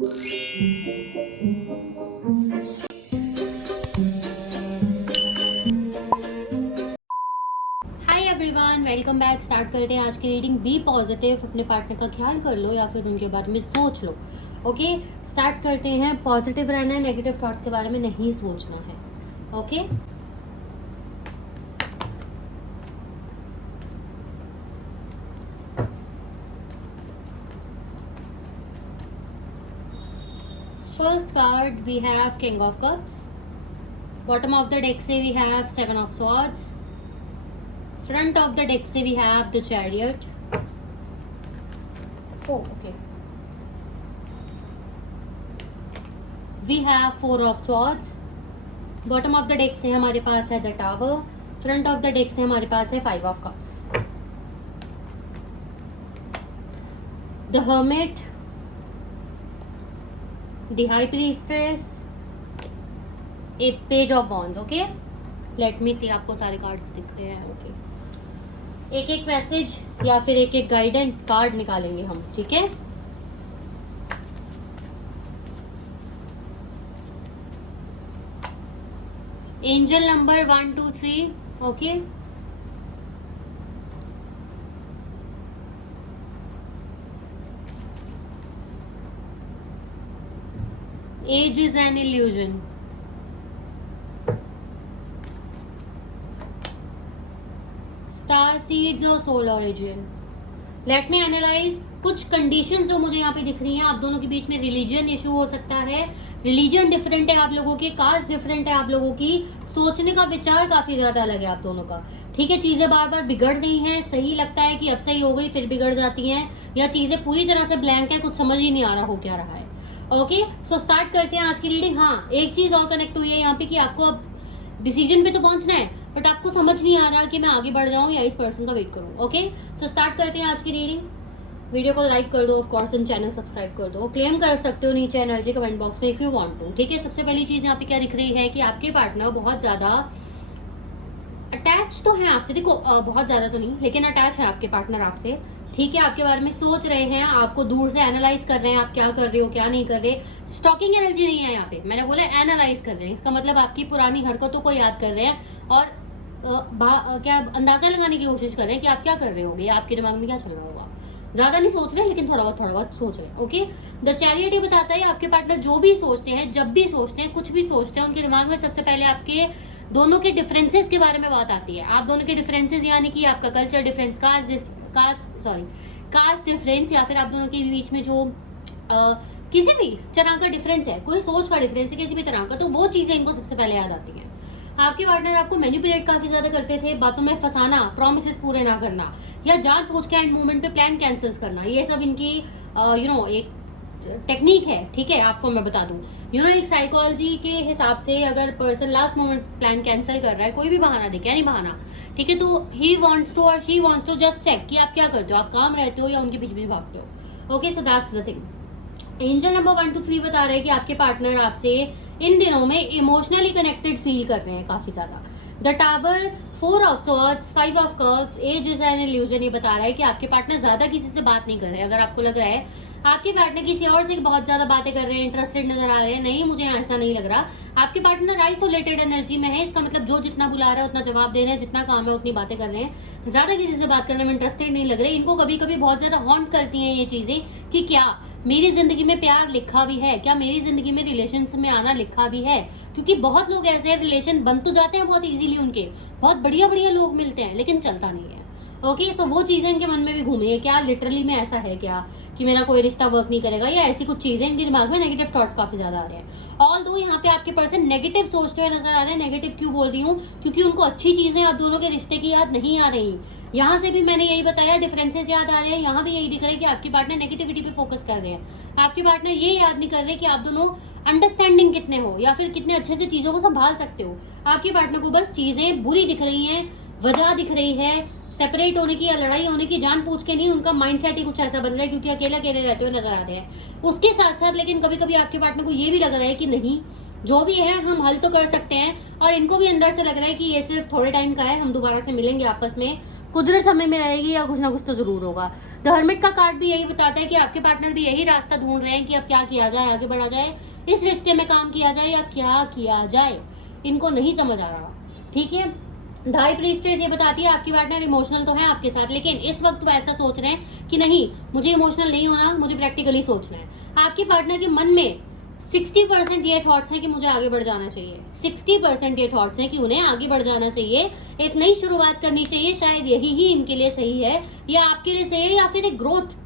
Everyone, welcome back. Start करते हैं आज की रीडिंग। बी पॉजिटिव, अपने पार्टनर का ख्याल कर लो या फिर उनके बारे में सोच लो। ओके, स्टार्ट करते हैं। पॉजिटिव रहना है, नेगेटिव थॉट्स के बारे में नहीं सोचना है। Okay, first card we have king of cups. Bottom of the deck से we have seven of swords. Front of the deck से we have the chariot. Okay, we have four of swords. Bottom of the deck से हमारे पास है the tower. Front of the deck से हमारे पास है five of cups, the hermit, the high priestess, a page of wands. Okay, let मी सी, आपको सारे कार्ड्स दिख रहे हैं। ओके, एक एक मैसेज या फिर एक एक गाइडेंस कार्ड निकालेंगे हम, ठीक है। Angel number 1 2 3। Okay, age is an illusion. Star seeds और soul origin. Let me analyse कुछ कंडीशंस जो मुझे यहाँ पे दिख रही हैं। आप दोनों के बीच में रिलीजन इशू हो सकता है। रिलीजन डिफरेंट है आप लोगों की, कास्ट डिफरेंट है आप लोगों की, सोचने का विचार काफी ज्यादा अलग है आप दोनों का, ठीक है। चीजें बार बार बिगड़ रही हैं, सही लगता है कि अब सही हो गई फिर बिगड़ जाती हैं, या चीजें पूरी तरह से ब्लैंक है, कुछ समझ ही नहीं आ रहा हो क्या रहा है। ओके, सो स्टार्ट करते हैं आज की रीडिंग। हाँ, एक चीज और कनेक्ट हुई है यहाँ पे कि आपको अब डिसीजन पे तो पहुंचना है, बट आपको समझ नहीं आ रहा कि मैं आगे बढ़ जाऊं या इस पर्सन का वेट करूं। ओके, सो स्टार्ट करते हैं आज की रीडिंग। वीडियो को लाइक कर दो, of course, and channel subscribe कर दो। क्लेम कर सकते हो नीचे एनर्जी कमेंट बॉक्स में इफ यू वांट टू, ठीक है। सबसे पहली चीज यहाँ पे क्या दिख रही है कि आपके पार्टनर बहुत ज्यादा अटैच तो है आपसे। देखो, बहुत ज्यादा तो नहीं, लेकिन अटैच है आपके पार्टनर आपसे, ठीक है। आपके बारे में सोच रहे हैं, आपको दूर से एनालाइज कर रहे हैं, आप क्या कर रहे हो क्या नहीं कर रहे। स्टॉकिंग एनर्जी नहीं है यहाँ पे, मैंने बोला एनालाइज कर रहे हैं। इसका मतलब आपकी पुरानी हरकतों को याद कर रहे हैं और क्या अंदाजा लगाने की कोशिश कर रहे हैं कि आप क्या कर रहे होगे या आपके दिमाग में क्या चल रहा होगा। ज्यादा नहीं सोच रहे, लेकिन थोड़ा बहुत सोच रहे हैं। ओके, द चैरियट ये बताता है आपके पार्टनर जो भी सोचते हैं, जब भी सोचते हैं, कुछ भी सोचते हैं, उनके दिमाग में सबसे पहले आपके दोनों के डिफरेंसेस के बारे में बात आती है। आप दोनों के डिफरेंसेस यानी कि आपका कल्चर डिफरेंस, कास्ट डिफरेंस, या फिर आप दोनों के बीच में जो किसी भी तरह का डिफरेंस है, कोई सोच का डिफरेंस है किसी भी तरह का, तो वो चीजें इनको सबसे पहले याद आती है। आपके पार्टनर आपको मैनिपुलेट काफी ज्यादा करते थे, बातों में फंसाना, प्रॉमिसेस पूरे ना करना, या जानबूझ के एंड मोमेंट पे प्लान कैंसिल करना, ये सब इनकी एक टेक्निक है, ठीक है। आपको मैं बता दूं, एक साइकोलॉजी के हिसाब से अगर person last moment plan cancel कर रहा है, कोई भी बहाना दे, क्या नहीं बहाना, ठीक है, तो ही वांट्स टू और she wants to just check कि आप क्या करते हो, आप काम रहते हो या उनके पीछे भागते हो। Okay, so that's the thing. Angel number 1 2 3 बता रहे हैं कि आपके पार्टनर आपसे इन दिनों में इमोशनली कनेक्टेड फील कर रहे हैं काफी ज्यादा। The tower, four of swords, five of cups, age is an illusion ये बता रहा है कि आपके पार्टनर ज्यादा किसी से बात नहीं कर रहे हैं। अगर आपको लग रहा है आपके पार्टनर किसी और से बहुत ज्यादा बातें कर रहे हैं, इंटरेस्टेड नजर आ रहे हैं, नहीं, मुझे ऐसा नहीं लग रहा। आपके पार्टनर आइसोलेटेड एनर्जी में है, इसका मतलब जो जितना बुला रहा है उतना जवाब दे रहे हैं, जितना काम है उतनी बातें कर रहे हैं, ज्यादा किसी से बात करने में इंटरेस्टेड नहीं लग रहे। इनको कभी कभी बहुत ज्यादा हॉन्ट करती हैं ये चीजें कि क्या मेरी जिंदगी में प्यार लिखा भी है, क्या मेरी जिंदगी में रिलेशन में आना लिखा भी है। क्योंकि बहुत लोग ऐसे रिलेशन बन तो जाते हैं बहुत इजीली, उनके बहुत बढ़िया बढ़िया लोग मिलते हैं, लेकिन चलता नहीं है। ओके, सो वो चीजें इनके मन में भी घूमी है, क्या लिटरली में ऐसा है क्या कि मेरा कोई रिश्ता वर्क नहीं करेगा, या ऐसी कुछ चीजें इनके दिमाग में नेगेटिव थॉट्स काफी ज्यादा आ रहे हैं। ऑल दो यहाँ पे आपके पर्सन नेगेटिव सोचते हुए नजर आ रहे हैं। नेगेटिव क्यों बोल रही हूँ, क्योंकि उनको अच्छी चीजें आप दोनों के रिश्ते की याद नहीं आ रही। यहाँ से भी मैंने यही बताया, डिफरेंसेस याद आ रहे हैं, यहाँ भी यही दिख रहा है कि आपकी पार्टनर नेगेटिविटी पे फोकस कर रहे हैं। आपके पार्टनर ये याद नहीं कर रहे कि आप दोनों अंडरस्टैंडिंग कितने हो या फिर कितने अच्छे से चीजों को संभाल सकते हो। आपके पार्टनर को बस चीजें बुरी दिख रही हैं, वजह दिख रही है, सेपरेट होने की या लड़ाई होने की, जानबूझ के नहीं, उनका माइंडसेट ही कुछ ऐसा बन रहा है क्योंकि अकेले अकेले रहते हुए नजर आ रहे हैं। उसके साथ साथ लेकिन कभी कभी आपके पार्टनर को ये भी लग रहा है कि नहीं, जो भी है हम हल तो कर सकते हैं, और इनको भी अंदर से लग रहा है कि ये सिर्फ थोड़े टाइम का है, हम दोबारा से मिलेंगे आपस में, कुदरत हमें में आएगी या कुछ ना कुछ तो जरूर होगा। द हर्मिट का कार्ड भी यही बताता है कि आपके पार्टनर भी यही रास्ता ढूंढ रहे हैं कि अब क्या किया जाए, आगे बढ़ा जाए, इस रिश्ते में काम किया जाए या क्या किया जाए, इनको नहीं समझ आ रहा। ठीक है, द हाई प्रीस्टेस ये बताती है आपकी पार्टनर इमोशनल तो है आपके साथ, लेकिन इस वक्त वो ऐसा सोच रहे हैं कि नहीं, मुझे इमोशनल नहीं होना, मुझे प्रैक्टिकली सोचना है। आपके पार्टनर के मन में 60% ये थॉट्स हैं कि मुझे आगे बढ़ जाना चाहिए, 60% ये थॉट्स हैं कि उन्हें आगे बढ़ जाना चाहिए, एक नई शुरुआत करनी चाहिए, शायद यही ही इनके लिए सही है, या आपके लिए सही है, या फिर एक ग्रोथ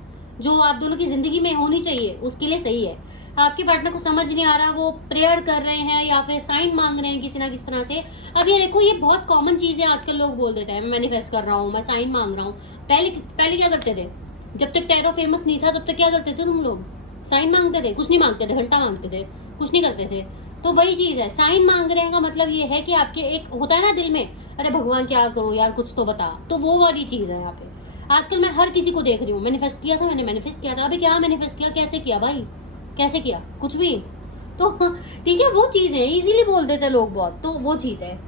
जो आप दोनों की जिंदगी में होनी चाहिए उसके लिए सही है। आपके पार्टनर को समझ नहीं आ रहा, वो प्रेयर कर रहे हैं या फिर साइन मांग रहे हैं किसी ना किसी तरह से। अब ये देखो, ये बहुत कॉमन चीज है, आजकल लोग बोल देते हैं मैं मैनिफेस्ट कर रहा हूँ, मैं साइन मांग रहा हूँ। पहले क्या करते थे, जब तक टैरो फेमस नहीं था तब तक क्या करते थे तुम लोग, साइन मांगते थे, कुछ नहीं मांगते थे, घंटा मांगते थे, कुछ नहीं करते थे। तो वही चीज है, साइन मांग रहे हैं का मतलब ये है कि आपके एक होता है ना दिल में, अरे भगवान क्या करूं यार, कुछ तो बता, तो वो वाली चीज है यहाँ पे। आजकल मैं हर किसी को देख रही हूँ, मैनिफेस्ट किया था, मैंने मैनिफेस्ट किया था, अभी क्या मैनिफेस्ट किया, कैसे किया भाई, कैसे किया, कुछ भी। तो ठीक है, वो चीज है, इजीली बोल देते लोग बहुत, तो वो चीज है।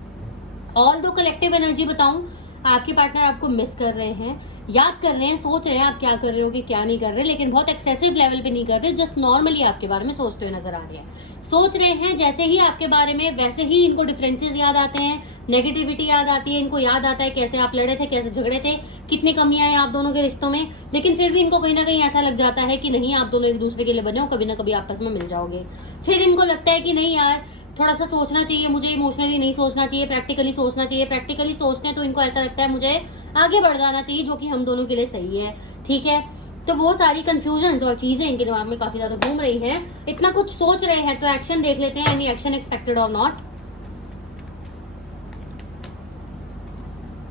ऑल दो कलेक्टिव एनर्जी बताऊं, आपके पार्टनर आपको मिस कर रहे हैं, याद कर रहे हैं, सोच रहे हैं आप क्या कर रहे हो कि क्या नहीं कर रहे, लेकिन बहुत एक्सेसिव लेवल पे नहीं कर रहे, जस्ट नॉर्मली आपके बारे में सोचते हुए नजर आ रहे हैं। सोच रहे हैं जैसे ही आपके बारे में, वैसे ही इनको डिफरेंसेस याद आते हैं, नेगेटिविटी याद आती है, इनको याद आता है कैसे आप लड़े थे, कैसे झगड़े थे, कितनी कमियां हैं आप दोनों के रिश्तों में, लेकिन फिर भी इनको कहीं ना कहीं ऐसा लग जाता है कि नहीं, आप दोनों एक दूसरे के लिए बने हो, कभी ना कभी आपस में मिल जाओगे। फिर इनको लगता है कि नहीं यार, थोड़ा सा सोचना चाहिए, मुझे इमोशनली नहीं सोचना चाहिए, प्रैक्टिकली सोचना चाहिए। प्रैक्टिकली सोचते हैं तो इनको ऐसा लगता है मुझे आगे बढ़ जाना चाहिए, जो कि हम दोनों के लिए सही है। ठीक है, तो वो सारी कंफ्यूजन्स और चीजें इनके दिमाग में काफी ज्यादा घूम रही हैं, इतना कुछ सोच रहे हैं। तो एक्शन देख लेते हैं, एनी एक्शन एक्सपेक्टेड और नॉट।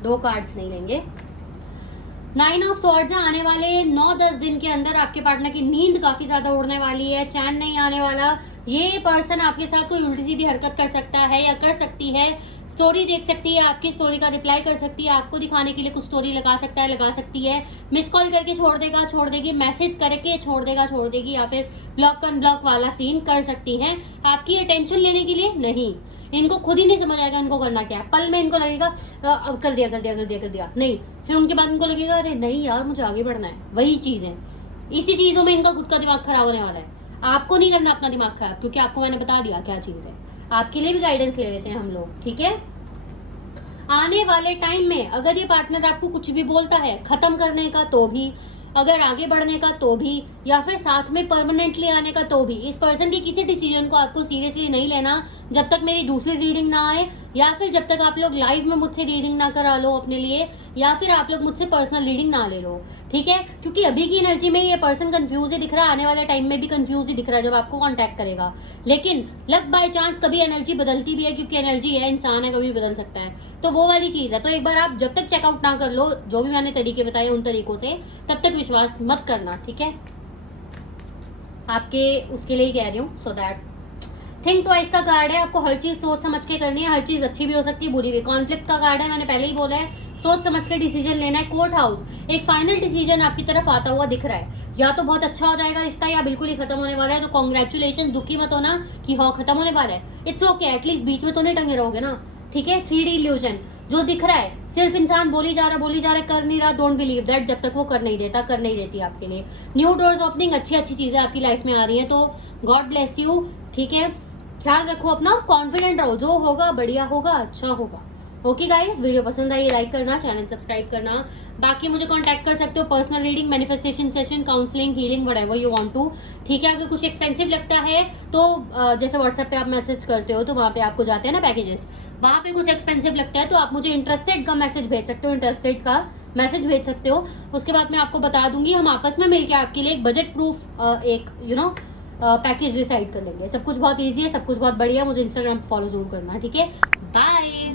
2 कार्ड्स नहीं लेंगे। 9 ऑफ स्वॉर्ड्स है, आने वाले 9-10 दिन के अंदर आपके पार्टनर की नींद काफी ज्यादा उड़ने वाली है, चैन नहीं आने वाला। ये पर्सन आपके साथ कोई उल्टी सीधी हरकत कर सकता है या कर सकती है, स्टोरी देख सकती है, आपकी स्टोरी का रिप्लाई कर सकती है, आपको दिखाने के लिए कुछ स्टोरी लगा सकता है, लगा सकती है, मिस कॉल करके छोड़ देगा, छोड़ देगी, मैसेज करके छोड़ देगा, छोड़ देगी, या फिर ब्लॉक अनब्लॉक वाला सीन कर सकती है आपकी अटेंशन लेने के लिए। नहीं, इनको खुद ही नहीं समझ आएगा इनको करना क्या है, पल में इनको लगेगा अब कर दिया कर दिया कर दिया कर दिया, नहीं, फिर उनके बाद इनको लगेगा अरे नहीं यार मुझे आगे बढ़ना है। वही चीज है, इसी चीजों में इनका खुद का दिमाग खराब होने वाला है। आपको नहीं करना अपना दिमाग खराब, क्योंकि आपको मैंने बता दिया क्या चीज है। आपके लिए भी गाइडेंस ले लेते हैं हम लोग, ठीक है। आने वाले टाइम में अगर ये पार्टनर आपको कुछ भी बोलता है खत्म करने का तो भी, अगर आगे बढ़ने का तो भी, या फिर साथ में परमानेंटली आने का तो भी, इस पर्सन के किसी डिसीजन को आपको सीरियसली नहीं लेना जब तक मेरी दूसरी रीडिंग ना आए, या फिर जब तक आप लोग लाइव में मुझसे रीडिंग ना करा लो अपने लिए, या फिर आप लोग मुझसे पर्सनल रीडिंग ना ले लो, ठीक है। क्योंकि अभी की एनर्जी में ये पर्सन कंफ्यूज ही दिख रहा है, आने वाले टाइम में भी कंफ्यूज ही दिख रहा है जब आपको कांटेक्ट करेगा। लेकिन लक बाय चांस कभी एनर्जी बदलती भी है, क्योंकि एनर्जी है, इंसान है, कभी भी बदल सकता है, तो वो वाली चीज है। तो एक बार आप जब तक चेकआउट ना कर लो जो भी मैंने तरीके बताए उन तरीकों से, तब तक विश्वास मत करना, ठीक है। आपके उसके लिए ही कह रही हूँ, सो दैट थिंक ट्वाइस का कार्ड है, आपको हर चीज सोच समझ के करनी है, हर चीज अच्छी भी हो सकती है, बुरी भी। कॉन्फ्लिक्ट का कार्ड है, मैंने पहले ही बोला है, सोच समझ के डिसीजन लेना है। कोर्ट हाउस, एक फाइनल डिसीजन आपकी तरफ आता हुआ दिख रहा है, या तो बहुत अच्छा हो जाएगा रिश्ता या बिल्कुल ही खत्म होने वाला है। तो कॉन्ग्रेचुलेशन, दुखी मत होना कि हाँ खत्म होने वाला है, इट्स ओके, एटलीस्ट बीच में तो नहीं टंगे रहोगे ना, ठीक है। 3D इल्यूजन जो दिख रहा है, सिर्फ इंसान बोली जा रहा कर नहीं रहा, डोंट बिलीव दैट, जब तक वो कर नहीं देता, कर नहीं देती आपके लिए। न्यू डोर्स ओपनिंग, अच्छी अच्छी चीजें आपकी लाइफ में आ रही है, तो गॉड ब्लेस यू, ठीक है। ख्याल रखो अपना, कॉन्फिडेंट रहो, जो होगा बढ़िया होगा, अच्छा होगा। ओके गाइस, वीडियो पसंद आई लाइक करना, चैनल सब्सक्राइब करना। बाकी मुझे कांटेक्ट कर सकते हो, personal reading, manifestation session, counselling, healing, whatever you want to, ठीक है। अगर कुछ एक्सपेंसिव लगता है तो जैसे व्हाट्सएप पे आप मैसेज करते हो तो वहाँ पे आपको जाते हैं ना पैकेजेस, वहाँ पे कुछ एक्सपेंसिव लगता है तो आप मुझे इंटरेस्टेड का मैसेज भेज सकते हो, इंटरेस्टेड का मैसेज भेज सकते हो। उसके बाद मैं आपको बता दूंगी, हम आपस में मिलकर आपके लिए एक बजट प्रूफ एक पैकेज डिसाइड कर लेंगे। सब कुछ बहुत ईजी है, सब कुछ बहुत बढ़िया। मुझे इंस्टाग्राम पर फॉलो जरूर करना, ठीक है। बाय।